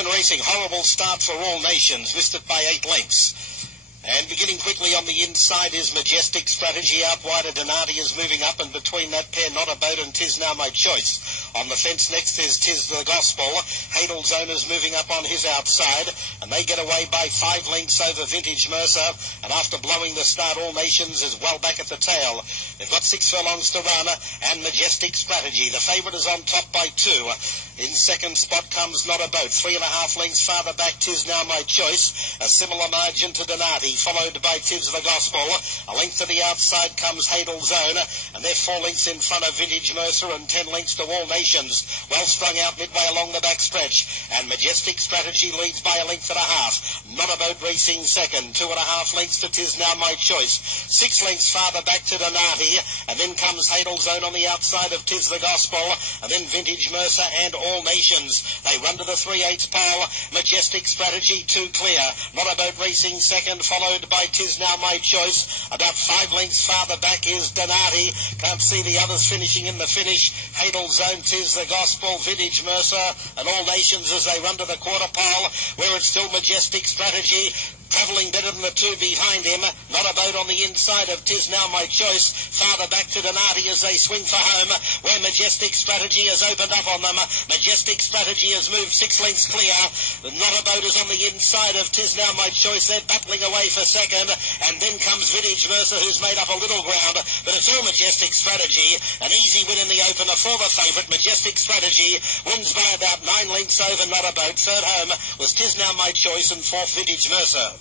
Dolphin Racing, horrible start for All Nations, missed it by 8 lengths. And beginning quickly on the inside is Majestic Strategy. Out wider, Donati is moving up, and between that pair, Not a Boat and Tis Now My Choice. On the fence next is Tis the Gospel. Hadel's Owner's moving up on his outside, and they get away by 5 lengths over Vintage Mercer. And after blowing the start, All Nations is well back at the tail. They've got 6 furlongs to run, and Majestic Strategy. The favourite is on top by 2. In second spot comes Not a Boat. 3.5 lengths farther back, Tis Now My Choice. A similar margin to Donati, followed by Tis the Gospel. A length to the outside comes Hadel's Own, and they're 4 lengths in front of Vintage Mercer and 10 lengths to All Nations. Well strung out midway along the back stretch, and Majestic Strategy leads by 1.5 lengths. Not a Boat racing second, 2.5 lengths to Tis Now My Choice. 6 lengths farther back to Donati, and then comes Hadel's Own on the outside of Tis the Gospel, and then Vintage Mercer and All Nations. They run to the 3/8 pole. Majestic Strategy 2 clear. Not a Boat racing second, followed by Tis Now My Choice. About 5 lengths farther back is Donati. Can't see the others finishing in the finish. Hadel's Own, Tis the Gospel, Vintage Mercer and All Nations as they run to the quarter pole, where it's still Majestic Strategy. Travelling better than the 2 behind him. Not a Boat on the inside of Tis Now My Choice. Farther back to Donati as they swing for home, where Majestic Strategy has opened up on them. Majestic Strategy has moved 6 lengths clear. Not a Boat is on the inside of Tis Now My Choice. They're battling away for second. And then comes Vintage Mercer, who's made up a little ground. But it's all Majestic Strategy. An easy win in the opener for the favourite. Majestic Strategy wins by about 9 lengths over Not a Boat. Third home was Tis Now My Choice, and fourth Vintage Mercer.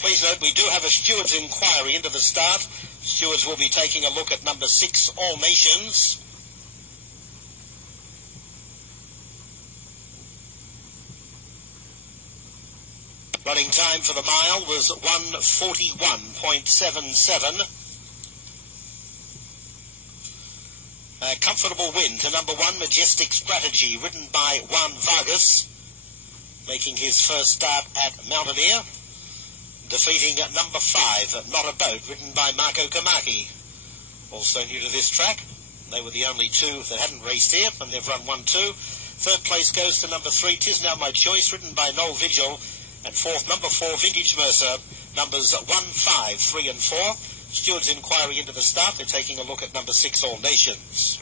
Please note, we do have a steward's inquiry into the start. Stewards will be taking a look at number 6, All Nations. Running time for the mile was 1:41.77. A comfortable win to number 1, Majestic Strategy, ridden by Juan Vargas, making his first start at Mountaineer. Defeating number 5, Not a Boat, ridden by Marco Kamaki. Also new to this track. They were the only 2 that hadn't raced here, and they've run 1-2. Third place goes to number 3, Tis Now My Choice, ridden by Noel Vigil. And fourth, number 4, Vintage Mercer, numbers 1, 5, 3 and 4. Steward's inquiry into the start. They're taking a look at number 6, All Nations.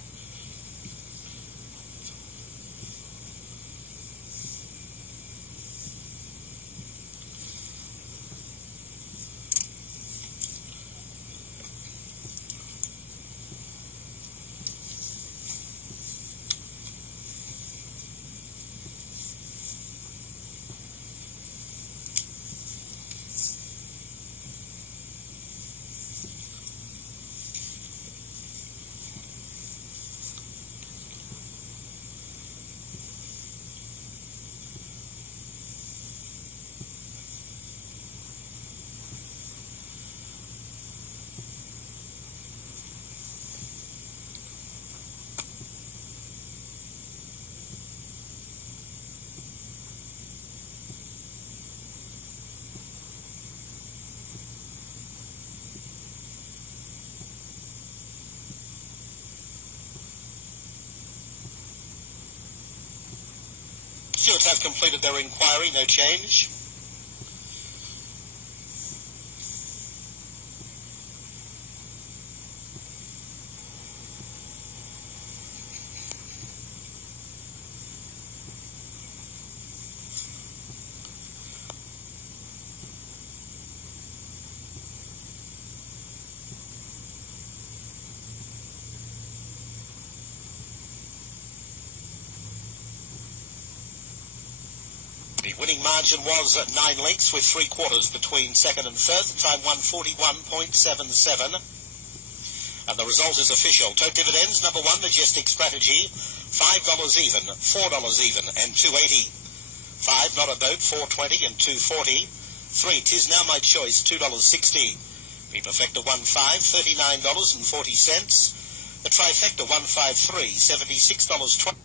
Stewards have completed their inquiry, no change. The winning margin was 9 lengths with 3/4 between second and third. The time 1:41.77. And the result is official. Tote dividends, number 1, Majestic Strategy, $5 even, $4 even, and $2.80. 5, Not a Boat, $4.20 and $2.40. 3, Tis Now My Choice, $2.60. The perfecta 1.5, $39.40. The trifecta 153, $76.20.